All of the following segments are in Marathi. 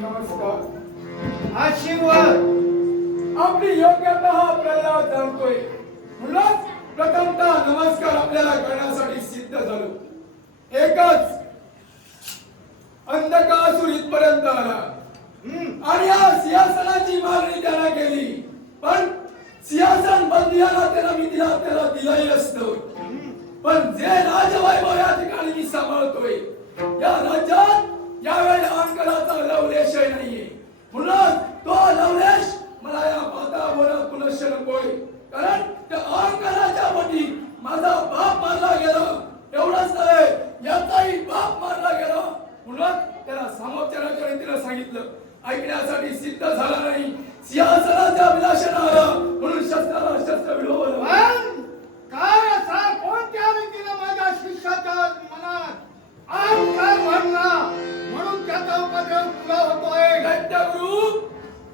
नमस्कार आशीर्वाद आपली योग्यता हा प्रल्हाद जाणतोय म्हणून प्रथमतः नमस्कार आपल्याला करण्यासाठी सिद्ध झालो. एकच अंधकासुर इथपर्यंत आला आणि या सिंहासनाची मागणी त्याला केली, पण सिंहासन बंदियाला त्याला दिलंही असतं. पण जे राजवैभव या ठिकाणी मी सांभाळतोय या राज्यात यावेळी अहंकाराचा लवलेशही नाहीये. म्हणून तो लवलेश मला या पाता बोला पुनश्च नकोय. कारण त्या अहंकाराच्या पोटी माझा बाप मारला गेला, एवढंच नव्हे याचाही बाप मारला गेला. म्हणून त्याला सामोपचाराच्या रीतीने सांगितलं, ऐकण्यासाठी सिद्ध झाला नाही. सिंहासनाच्या अभिलाषेने आला म्हणून शस्त्राला शस्त्र विडवलं. काय असा कोणत्या रीतीने माझ्या शिष्याच्या मनात अहंकार भरला म्हणून त्याचा उपद्रव तुला होतोय. दैत्यगुरु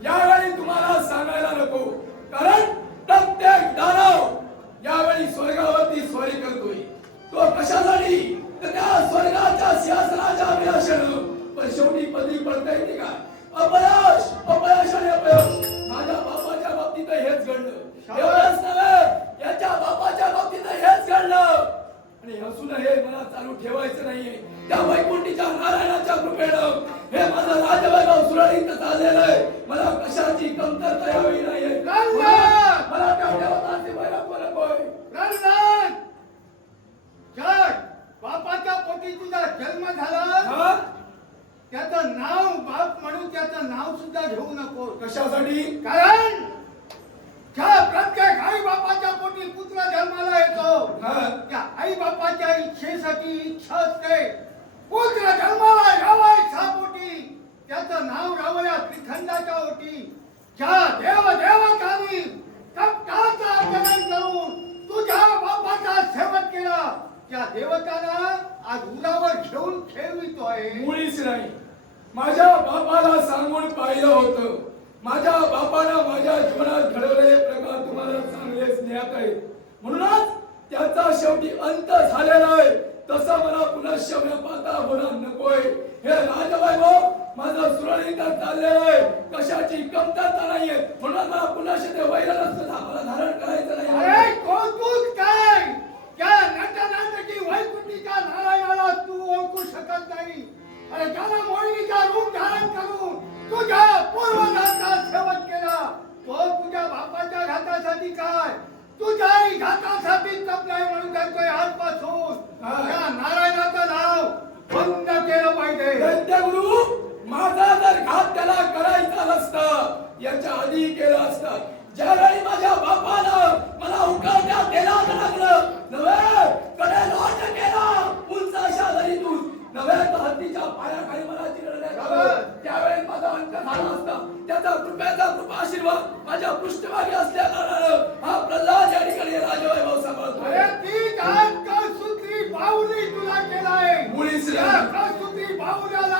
यावेळी तुम्हाला सांगायला नको, कारण प्रत्येक दानव यावेळी स्वर्गावरती स्वारी करतोय. तो कशासाठी तर त्या स्वर्गाच्या सिंहासनाच्या अभिलाषेनं. पण शेवटी पदरी पडता येते का? अपयश अपयश आणि अपयश. माझ्या बापाच्या बाबतीत हेच घडलं, एवढंच नव्हे याच्या बापाच्या बाबतीत हेच घडलं. आणि असून हे मला चालू ठेवायचं नाहीये. त्या वैकुंठीच्या नारायणाच्या कृपेनं हे माझं राजवैभव सुरळीत चाललेलं आहे. मला कशाची कमतरता यावी नाहीये. मला त्या देवतांचे वैराग्य नकोय. बापाच्या पोटी तुझा जन्म झाला, त्याचं नाव बाप म्हणून त्याचं नाव सुद्धा घेऊ नको. कशासाठी? कारण प्रत्येक आई बापाच्या पोटी पुत्र जन्माला येतो. त्या आई बापाच्या इच्छेसाठी इच्छा असते पुत्र जन्माला यावा. इच्छापोटी त्याचं नाव रावया त्रिखंडाच्या ओटी. ज्या देवदेवतांनी कपटाचा आचरण करून तुझ्या बापाचा सेवक केला, त्या देवताला आज उरावर घेऊन खेळवितोय. मुळीच नाही. माझ्या बापाला सांगून पाहिलं होतं. माझ्या बापानं माझ्या जीवनात घडवलेले प्रकार तुम्हाला चांगलेच ज्ञात आहेत. म्हणूनच त्याचा शेवटी अंत झालेला आहे. तसं मला पुनश्च पाता होणार नकोय. हे राजवैभव माझं सुरळीत चाललेलं आहे, कशाची कमतरता नाहीये. म्हणून मला पुनश्च ते वैराग्य मला धारण करायचं नाही. अरे कौतुक काय? त्या नटनाटकी वैकुंठीच्या नारायणाला तू ओळखू शकत नाही. अरे ज्याला मोहिनीचा रूप धारण करून तुझ्या पूर्वजांचा सेवक केला, तो तुझ्या बापाच्या घातासाठी काय तुझ्याही घातासाठी तपलाय म्हणून सांगतोय. आजपासून या नारायणाचं नाव बंद केलं पाहिजे. दैत्यगुरु माझा जर घात त्याला करायचा नसता, याच्या आधी केला असता. ज्यावेळी माझ्या बापानं मला उकळत्या तेलात लागलं नव्हे, कडे लोट केला उंच अशा दरीतून नव्हे, तर हत्तीच्या पायाखाली मला चिरडण्यात त्यावेळी माझा अंत झाला असता. त्याचा कृपा आशीर्वाद माझ्या पृष्ठभागी असल्या कारणानं हा प्रल्हाद या ठिकाणी राजवैभव सांभाळतो. अरे ती सूत्री बाहुली तुला केलाय. मुळीच सूत्री बाहुल्याला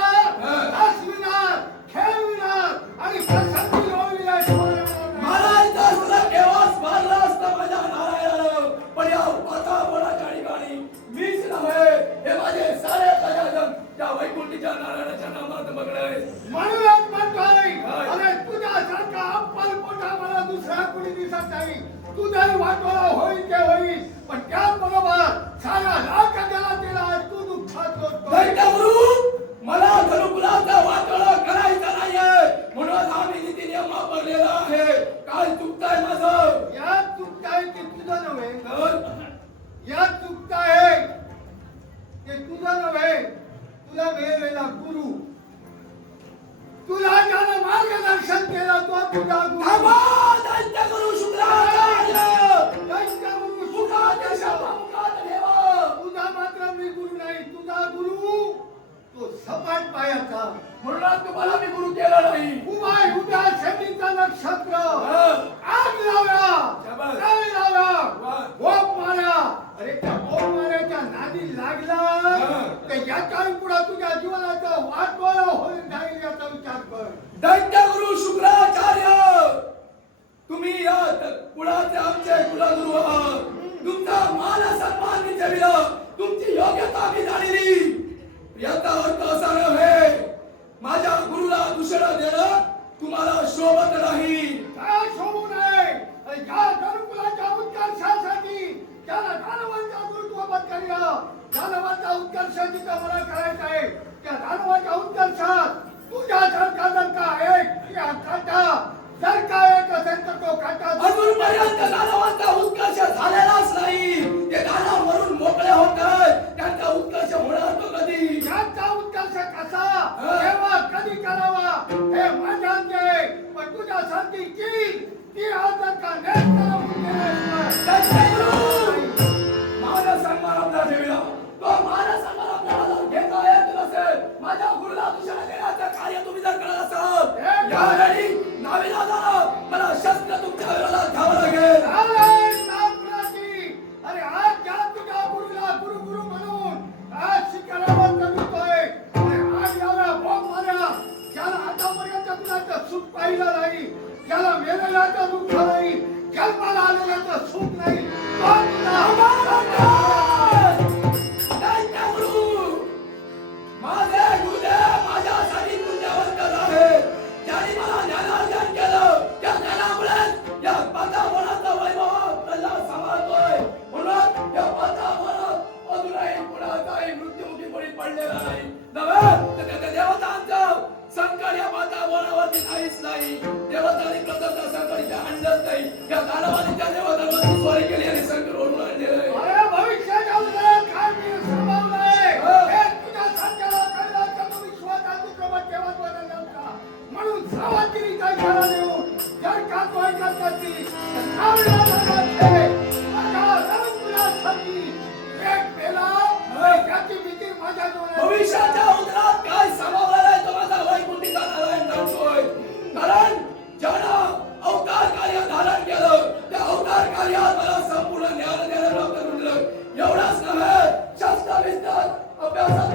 हसविणार, खेळविणार आणि प्रसन्न होविणार. मारायचं असलं केव्हाच मारलं असतं माझ्या नारायणानं. पण या पाता बोलाच्या ठिकाणी मीच नव्हे, हे माझे सारे प्रजाजन त्या वैकुंठीच्या नारायणाच्या नामात मग्न आहे. म्हणूनच म्हणतोय, अरे तुझ्यासारखा अप्पल पोटा मला दुसरा कुणी दिसत नाही. तुझाही वाटोळा होईल ते होईल, पण त्याचबरोबर सारा लाख जगाला तू दुःखात होतो. दैत्यगुरु मला धनुकुलाचा वाटोळा करायचा नाहीये. म्हणून आम्ही नीती नियम वापरलेला आहे. काय चुकताय माझं? यात चुकताय ते तुझं नव्हे, तर यात चुकताय ते तुझं नव्हे. तुला वेळेला गुरु, तुला ज्यानं मार्गदर्शन केलं तो तुझा गुरु. दैत्यगुरु शुक्राचार्य, दैत्यगुरु शुक्राचार्य शब्दामुखात ठेवा. तुझा मात्र मी गुरु नाही. तुझा गुरु तो सपाट पायाचा. म्हणून तुम्हाला मी गुरु केला नाही. उद्या शनीचा नक्षत्र आग लावला, जाळी लावला, गोप मारा. अरे त्या गोप माऱ्याच्या नादी लागला ते याच्या पुढे तुझ्या जीवनाचा वाटोळा होईल जाईल याचा विचार कर. दैत्यगुरु शुक्राचार्य, तुम्ही या कुळाचे आमचे कुलगुरु आहात. तुमचा मान सन्मान मी ठेवला, तुमची योग्यता मी जाणली. पहिला दानवाचा उत्कर्ष जिथं मला करायचा आहे त्या दानवाच्या उत्कर्षात तुझ्यासारखा जर का एक या काटा जर का एक असेल तर तो काटा अजूनपर्यंत दानवांचा उत्कर्ष झालेलाच नाही. ते दानव मरून मोकळे होतात. त्यांचा उत्कर्ष होणार तो कधी? त्यांचा उत्कर्ष कसा केव्हा कधी करावा हे माझ्या आहे. पण तुझ्यासारखी ती आज जर का नेट माझा सन्मान आपला ठेवला. तो माझा सन्मान आपल्याला जर घेता येत नसेल, माझ्या गुरुला दुसऱ्या देण्याचं कार्य तुम्ही जर करत असाल, यावेळी नाविलाजानं मला शस्त्र तुमच्या विरोधात घ्यावं लागेल. अरे आज ज्या तुझ्या गुरुला गुरु गुरु म्हणून आज शिकारावर चढवतोय, अरे आज याला बॉम्ब मारा ज्याला आतापर्यंत कुणाचं सुख पाहिलं नाही, ज्याला मेलेल्याचं दुःख नाही, जन्माला आलेल्याचं सुख नाही, माझे गुरुदेव माझ्यासाठी पुण्यवंत आहेत. ज्यांनी मला ज्ञानार्जन केलं, त्या ज्ञानामुळे या वातावरणाचा वैभव आपल्याला सांभाळतोय. म्हणून या वातावरणात अजूनही कुणाचाही मृत्युमुखी बळी पडलेला नाही. नव्हे तर त्या देवतांचं संकट या वातावरणावरती काहीच नाही. देवतांनी प्रथम संकट इथे आणलंच नाही. या दानवाने त्या देवतांवरती स्वारी केली आणि संकट ओढून आणलेलं आहे. अरे भविष्याच्या उदयात काय मी सांभाळलंय हे तुझ्या सारख्याला कळलं तर तू विश्वासाची प्रभात ठेवत बदलला म्हणून सावधगिरीचा इशारा देऊन जर का तो ऐकत नसतील तर नाविला जाण्याचे माझ्या रंगुलासाठी एक पेला त्याची भीती माझ्या डोळ्यात भविष्याच्या उदरात काय समावलेलं आहे तो माझा वैकुंठीचा नारायण जाणतोय. कारण ज्यानं अवतार कार्य धारण केलं त्या अवतार कार्यात मला संपूर्ण ज्ञान देणं प्राप्त करून दिलं. एवढंच नव्हे, शास्त्र विद्यात अभ्यासात